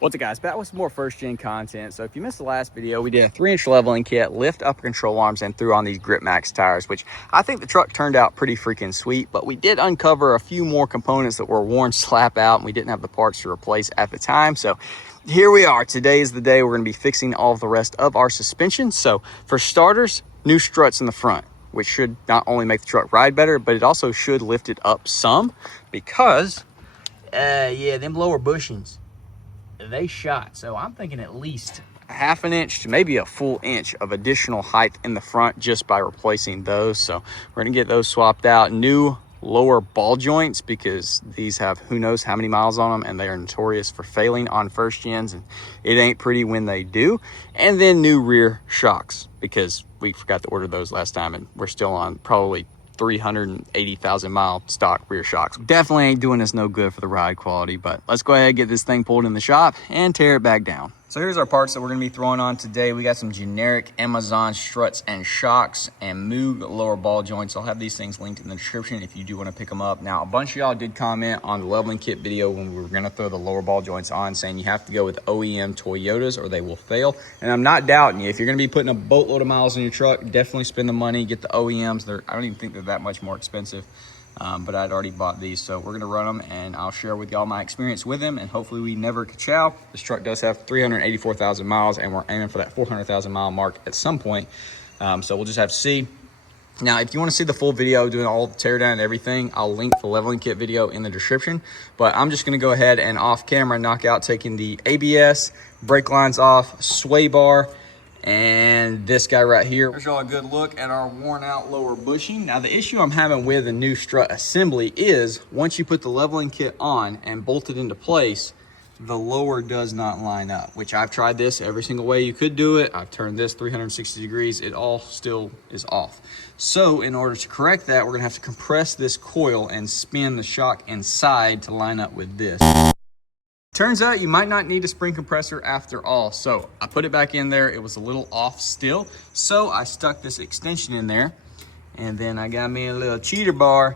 What's up, guys? Back with some more first gen content. So if you missed the last video, we did a 3-inch leveling kit, lift upper control arms, and threw on these Grip Max tires, which I think the truck turned out pretty freaking sweet. But we did uncover a few more components that were worn slap out, and we didn't have the parts to replace at the time. So here we are. Today is the day we're going to be fixing all of the rest of our suspension. So for starters, new struts in the front, which should not only make the truck ride better, but it also should lift it up some because, yeah, them lower bushings, they shot. So I'm thinking at least a half an inch to maybe a full inch of additional height in the front just by replacing those. So we're gonna get those swapped out. New lower ball joints, because these have who knows how many miles on them, and they are notorious for failing on first gens, and it ain't pretty when they do. And then new rear shocks, because we forgot to order those last time, and we're still on probably 380,000 mile stock rear shocks. Definitely ain't doing us no good for the ride quality, but let's go ahead and get this thing pulled in the shop and tear it back down. So here's our parts that we're gonna be throwing on today. We got some generic Amazon struts and shocks and Moog lower ball joints. I'll have these things linked in the description if you do wanna pick them up. Now, a bunch of y'all did comment on the leveling kit video when we were gonna throw the lower ball joints on, saying you have to go with OEM Toyotas or they will fail. And I'm not doubting you. If you're gonna be putting a boatload of miles on your truck, definitely spend the money, get the OEMs. I don't even think they're that much more expensive. But I'd already bought these, so we're gonna run them and I'll share with y'all my experience with them, and hopefully we never ka-chow. This truck does have 384,000 miles, and we're aiming for that 400,000 mile mark at some point. So we'll just have to see. Now, if you want to see the full video doing all the teardown and everything, I'll link the leveling kit video in the description. But I'm just gonna go ahead and off camera knock out taking the ABS, brake lines off, sway bar, and this guy right here. Here's y'all a good look at our worn out lower bushing. Now, the issue I'm having with a new strut assembly is once you put the leveling kit on and bolt it into place, the lower does not line up, which I've tried this every single way you could do it. I've turned this 360 degrees. It all still is off. So in order to correct that, we're gonna have to compress this coil and spin the shock inside to line up with this. Turns out you might not need a spring compressor after all. So I put it back in there. It was a little off still. So I stuck this extension in there, and then I got me a little cheater bar,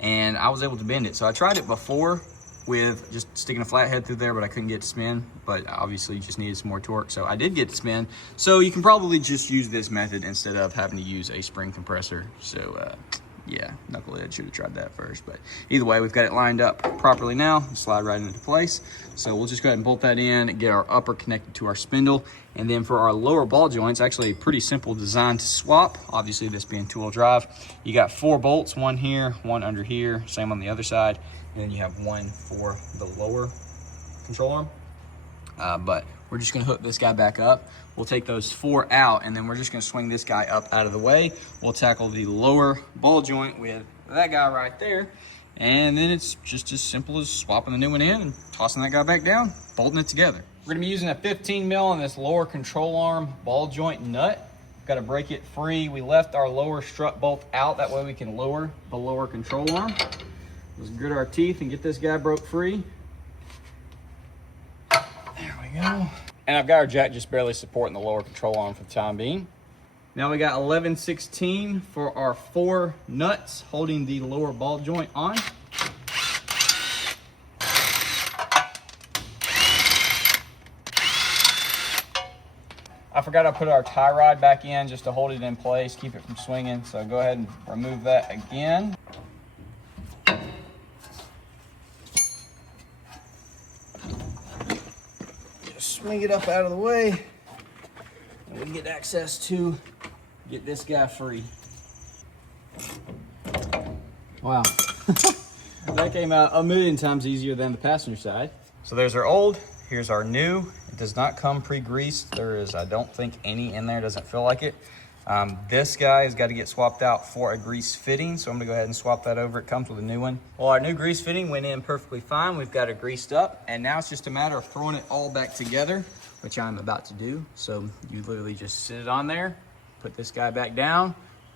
and I was able to bend it. So I tried it before with just sticking a flathead through there, but I couldn't get it to spin. But obviously you just needed some more torque. So I did get it to spin. So you can probably just use this method instead of having to use a spring compressor. So yeah, knucklehead should have tried that first, but either way, we've got it lined up properly now. Slide right into place. So we'll just go ahead and bolt that in, get our upper connected to our spindle. And then for our lower ball joints, actually a pretty simple design to swap. Obviously this being 2-wheel drive, you got 4 bolts, one here, one under here, same on the other side. And then you have one for the lower control arm. But we're just gonna hook this guy back up. We'll take those 4 out, and then we're just gonna swing this guy up out of the way. We'll tackle the lower ball joint with that guy right there. And then it's just as simple as swapping the new one in and tossing that guy back down, bolting it together. We're gonna be using a 15 mil on this lower control arm ball joint nut. Got to break it free. We left our lower strut bolt out. That way we can lower the lower control arm. Let's grit our teeth and get this guy broke free. There we go. And I've got our jack just barely supporting the lower control arm for the time being. Now we got 11/16 for our 4 nuts holding the lower ball joint on. I forgot I put our tie rod back in just to hold it in place, keep it from swinging. So go ahead and remove that again. Swing it up out of the way, and we can get access to get this guy free. Wow. That came out a million times easier than the passenger side. So there's our old, here's our new. It does not come pre-greased. There is, I don't think, any in there. Doesn't feel like it. This guy has got to get swapped out for a grease fitting, so I'm gonna go ahead and swap that over. It comes with a new one. Well, our new grease fitting went in perfectly fine. We've got it greased up, and now it's just a matter of throwing it all back together, which I'm about to do. So you literally just sit it on there, put this guy back down,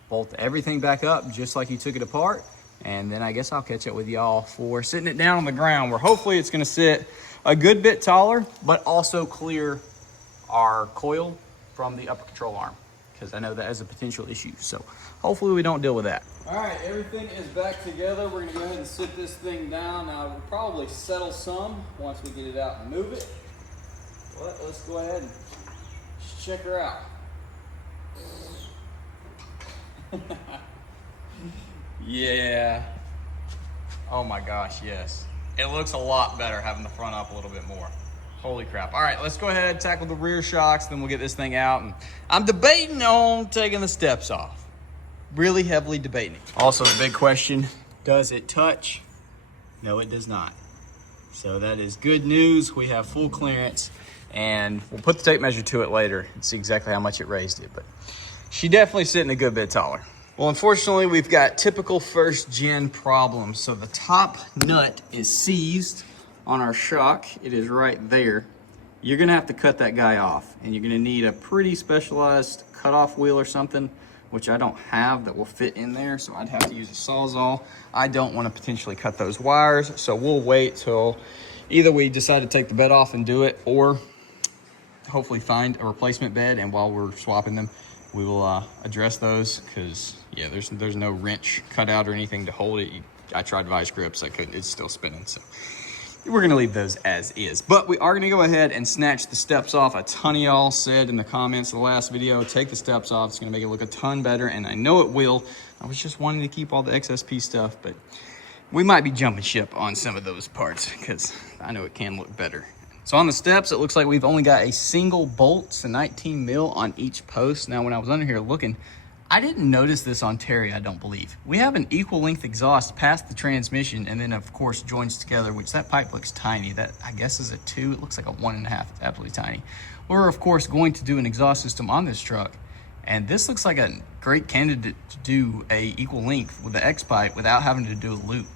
bolt everything back up just like you took it apart, and then I guess I'll catch up with y'all for sitting it down on the ground, where hopefully it's gonna sit a good bit taller, but also clear our coil from the upper control arm, because I know that is a potential issue. So hopefully we don't deal with that. All right, everything is back together. We're gonna go ahead and sit this thing down. Now, we'll probably settle some once we get it out and move it. let's go ahead and check her out. Yeah. Oh my gosh, yes. It looks a lot better having the front up a little bit more. Holy crap. All right, let's go ahead and tackle the rear shocks, then we'll get this thing out. And I'm debating on taking the steps off. Really heavily debating it. Also, the big question, does it touch? No, it does not. So that is good news. We have full clearance, and we'll put the tape measure to it later and see exactly how much it raised it. But she definitely sitting a good bit taller. Well, unfortunately, we've got typical first gen problems. So the top nut is seized on our shock. It is right there. You're gonna have to cut that guy off, and you're gonna need a pretty specialized cutoff wheel or something, which I don't have, that will fit in there. So I'd have to use a Sawzall. I don't want to potentially cut those wires. So we'll wait till either we decide to take the bed off and do it, or hopefully find a replacement bed. And while we're swapping them, we will address those, because yeah, there's no wrench cut out or anything to hold it. I tried vice grips, I couldn't, it's still spinning. So we're gonna leave those as is, but we are gonna go ahead and snatch the steps off. A ton of y'all said in the comments of the last video, take the steps off. It's gonna make it look a ton better, and I know it will. I was just wanting to keep all the XSP stuff, but we might be jumping ship on some of those parts, because I know it can look better. So on the steps, it looks like we've only got a single bolt, so 19 mil on each post. Now, when I was under here looking, I didn't notice this on Terry, I don't believe. We have an equal length exhaust past the transmission, and then of course joins together, which that pipe looks tiny. That I guess is a 2, it looks like a 1.5, it's absolutely tiny. We're of course going to do an exhaust system on this truck, and this looks like a great candidate to do a equal length with the X pipe without having to do a loop.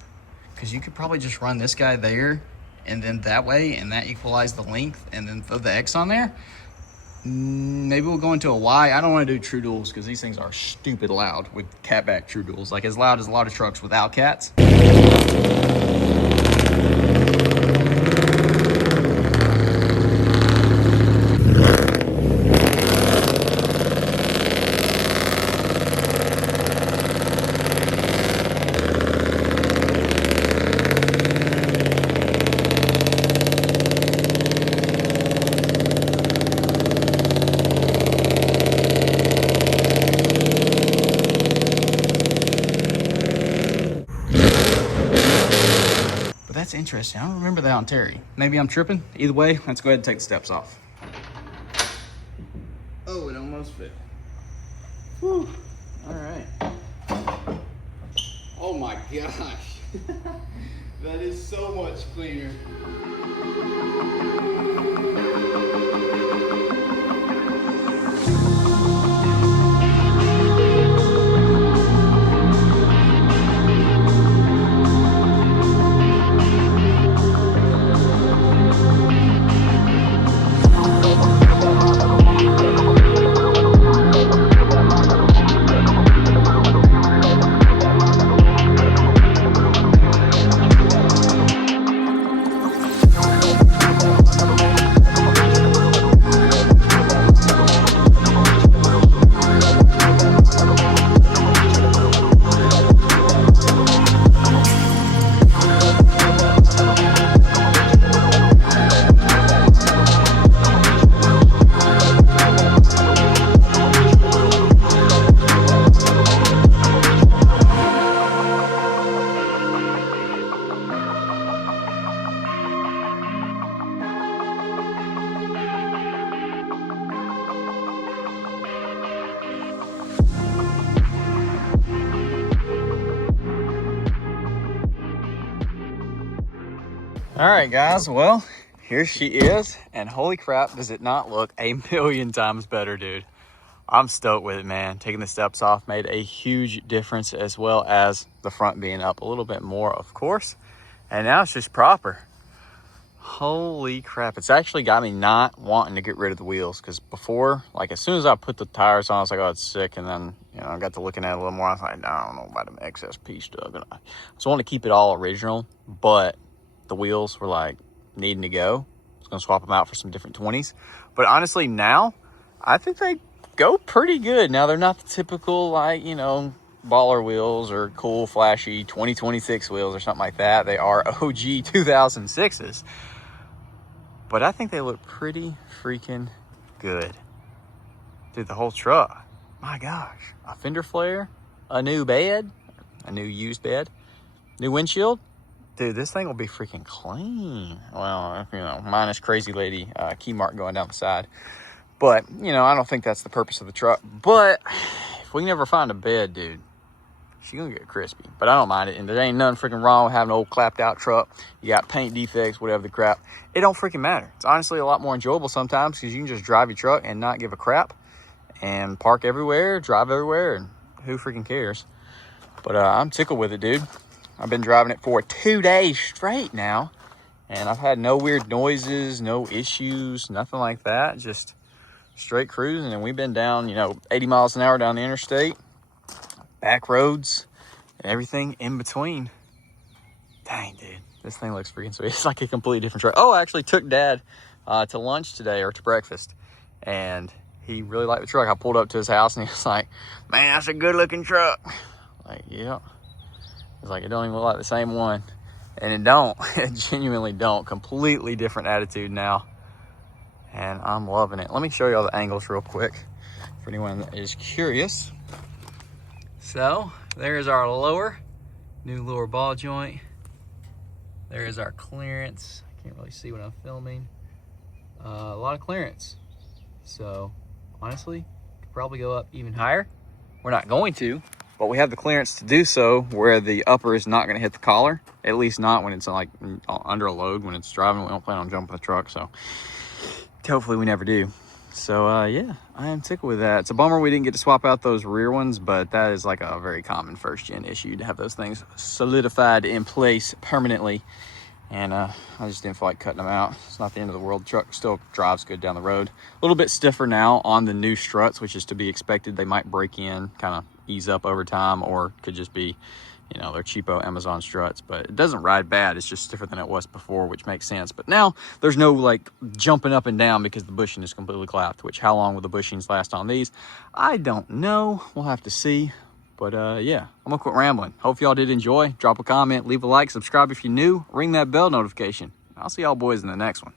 Because you could probably just run this guy there, and then that way, and that equalize the length, and then throw the X on there. Maybe we'll go into a Y. I don't want to do true duals because these things are stupid loud with catback true duals, like as loud as a lot of trucks without cats. That's interesting. I don't remember that on Terry. Maybe I'm tripping. Either way, let's go ahead and take the steps off. Oh, it almost fit. Whew. All right. Oh my gosh. That is so much cleaner. All right, guys, well, here she is, and holy crap, does it not look a million times better, dude. I'm stoked with it, man. Taking the steps off made a huge difference, as well as the front being up a little bit more, of course. And now it's just proper. Holy crap, it's actually got me not wanting to get rid of the wheels, because before, like as soon as I put the tires on, I was like, oh, it's sick. And then, you know, I got to looking at it a little more. I was like, no, I don't know about them XSP stuff. And I just want to keep it all original, but the wheels were like needing to go. I was gonna swap them out for some different 20s. But honestly, now I think they go pretty good. Now they're not the typical, like, you know, baller wheels or cool flashy 2026 wheels or something like that. They are OG 2006s. but I think they look pretty freaking good. Dude, the whole truck, my gosh. A fender flare, a new bed, a new used bed, new windshield. Dude, this thing will be freaking clean. Well, you know, minus crazy lady key mark going down the side. But, you know, I don't think that's the purpose of the truck. But if we never find a bed, dude, she's gonna get crispy. But I don't mind it. And there ain't nothing freaking wrong with having an old clapped out truck. You got paint defects, whatever the crap. It don't freaking matter. It's honestly a lot more enjoyable sometimes because you can just drive your truck and not give a crap. And park everywhere, drive everywhere, and who freaking cares? But I'm tickled with it, dude. I've been driving it for 2 days straight now. And I've had no weird noises, no issues, nothing like that. Just straight cruising, and we've been down, you know, 80 miles an hour down the interstate, back roads, and everything in between. Dang, dude, this thing looks freaking sweet. It's like a completely different truck. Oh, I actually took Dad to lunch today, or to breakfast, and he really liked the truck. I pulled up to his house, and he was like, man, that's a good-looking truck. Like, yeah. He's like, it don't even look like the same one. And it don't. It genuinely don't. Completely different attitude now. And I'm loving it. Let me show you all the angles real quick for anyone that is curious. So there's our lower, new lower ball joint. There is our clearance. I can't really see when I'm filming. A lot of clearance. So honestly, could probably go up even higher. We're not going to, but we have the clearance to do so where the upper is not going to hit the collar. At least not when it's like under a load. When it's driving, we don't plan on jumping the truck. So hopefully we never do. So yeah, I am tickled with that. It's a bummer we didn't get to swap out those rear ones, but that is like a very common first gen issue to have those things solidified in place permanently. And I just didn't feel like cutting them out. It's not the end of the world. The truck still drives good down the road. A little bit stiffer now on the new struts, which is to be expected. They might break in, kind of ease up over time, or could just be, you know, they're cheapo Amazon struts, but it doesn't ride bad. It's just stiffer than it was before, which makes sense. But now there's no like jumping up and down because the bushing is completely clapped, which how long will the bushings last on these? I don't know. We'll have to see. But yeah, I'm gonna quit rambling. Hope y'all did enjoy. Drop a comment, leave a like, subscribe if you're new, ring that bell notification. I'll see y'all boys in the next one.